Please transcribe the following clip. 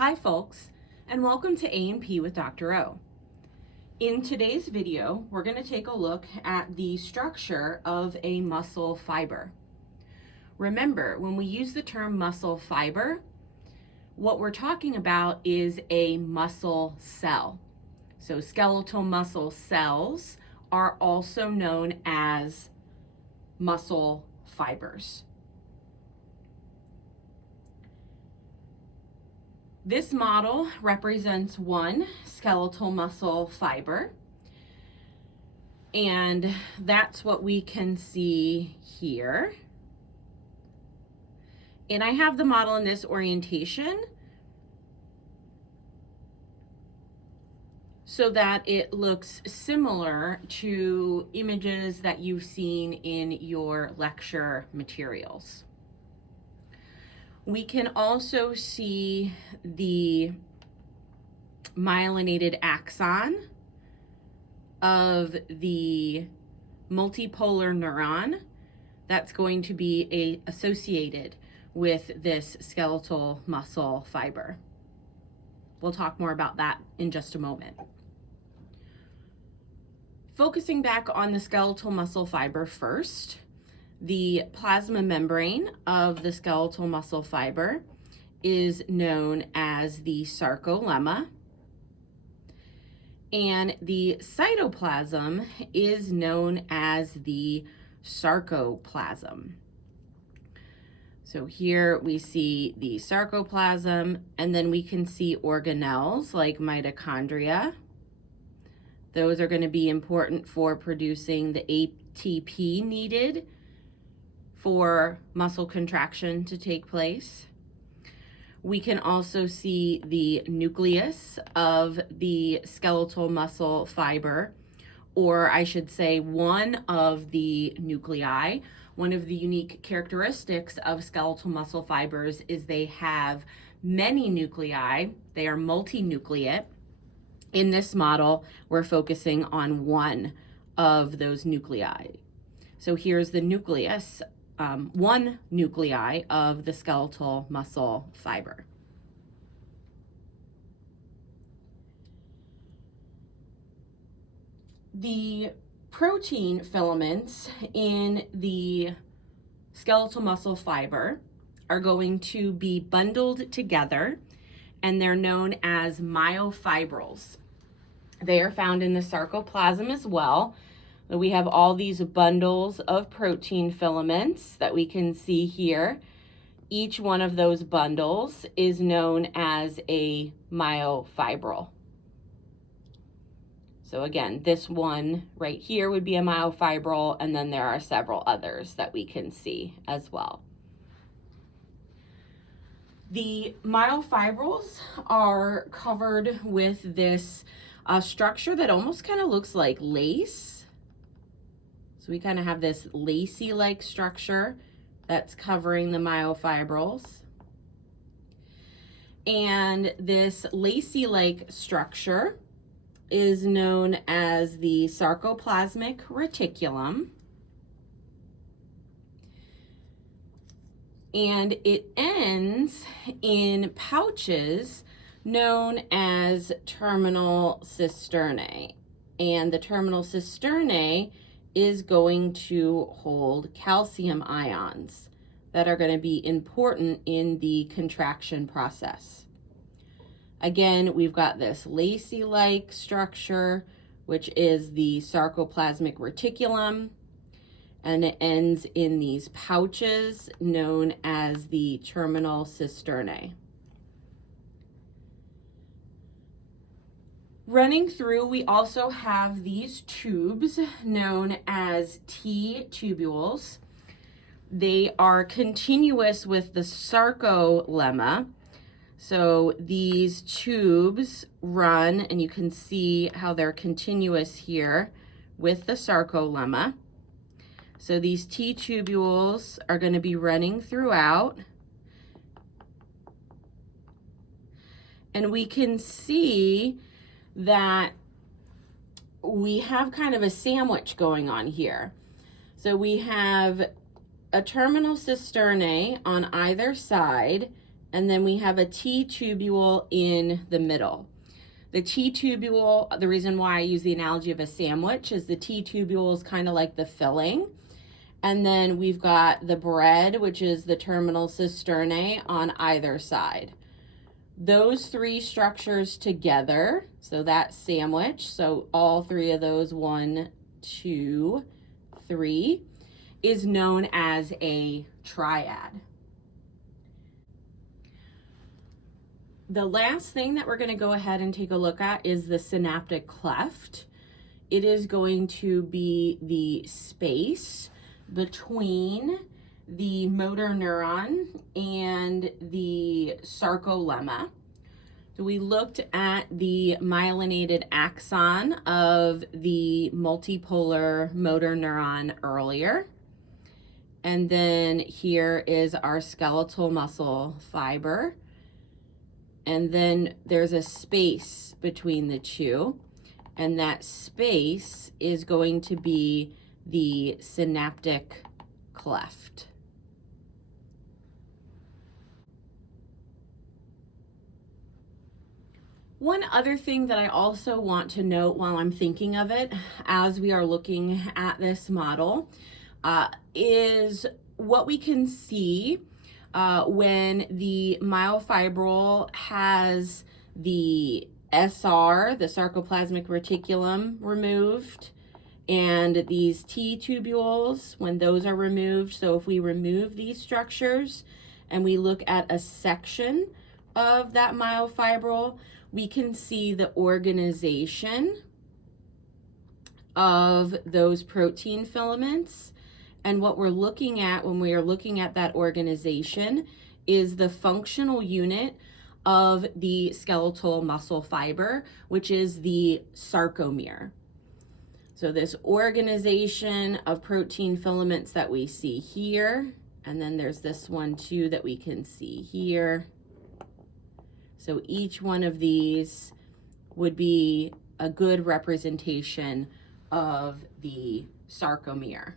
Hi folks, and welcome to A&P with Dr. O. In today's video, we're going to take a look at the structure of a muscle fiber. Remember, when we use the term muscle fiber, what we're talking about is a muscle cell. So skeletal muscle cells are also known as muscle fibers. This model represents one skeletal muscle fiber, and that's what we can see here. And I have the model in this orientation so that it looks similar to images that you've seen in your lecture materials. We can also see the myelinated axon of the multipolar neuron that's going to be associated with this skeletal muscle fiber. We'll talk more about that in just a moment. Focusing back on the skeletal muscle fiber first, the plasma membrane of the skeletal muscle fiber is known as the sarcolemma, and the cytoplasm is known as the sarcoplasm. So here we see the sarcoplasm, and then we can see organelles like mitochondria. Those are going to be important for producing the ATP needed for muscle contraction to take place. We can also see the nucleus of the skeletal muscle fiber, or I should say one of the nuclei. One of the unique characteristics of skeletal muscle fibers is they have many nuclei. They are multinucleate. In this model, we're focusing on one of those nuclei. So here's the nucleus, one nuclei of the skeletal muscle fiber. The protein filaments in the skeletal muscle fiber are going to be bundled together, and they're known as myofibrils. They are found in the sarcoplasm as well. We have all these bundles of protein filaments that we can see here. Each one of those bundles is known as a myofibril. So again, this one right here would be a myofibril, and then there are several others that we can see as well. The myofibrils are covered with this structure that almost kind of looks like lace. So we kind of have this lacy-like structure that's covering the myofibrils. And this lacy-like structure is known as the sarcoplasmic reticulum. And it ends in pouches known as terminal cisternae. And the terminal cisternae is going to hold calcium ions that are going to be important in the contraction process. Again, we've got this lacy-like structure, which is the sarcoplasmic reticulum, and it ends in these pouches known as the terminal cisternae. Running through, we also have these tubes known as T-tubules. They are continuous with the sarcolemma. So these tubes run, and you can see how they're continuous here with the sarcolemma. So these T-tubules are going to be running throughout. And we can see that we have kind of a sandwich going on here. So we have a terminal cisternae on either side, and then we have a T-tubule in the middle. The T-tubule, the reason why I use the analogy of a sandwich is the T-tubule is kind of like the filling. And then we've got the bread, which is the terminal cisternae on either side. Those three structures together, so that sandwich, so all three of those, 1, 2, 3, is known as a triad. The last thing that we're going to go ahead and take a look at is the synaptic cleft. It is going to be the space between the motor neuron and the sarcolemma. So we looked at the myelinated axon of the multipolar motor neuron earlier. And then here is our skeletal muscle fiber. And then there's a space between the two, and that space is going to be the synaptic cleft. One other thing that I also want to note while I'm thinking of it as we are looking at this model is what we can see when the myofibril has the SR, the sarcoplasmic reticulum, removed, and these T-tubules, when those are removed. So if we remove these structures and we look at a section of that myofibril, we can see the organization of those protein filaments. And what we're looking at when we are looking at that organization is the functional unit of the skeletal muscle fiber, which is the sarcomere. So this organization of protein filaments that we see here, and then there's this one too that we can see here. So each one of these would be a good representation of the sarcomere.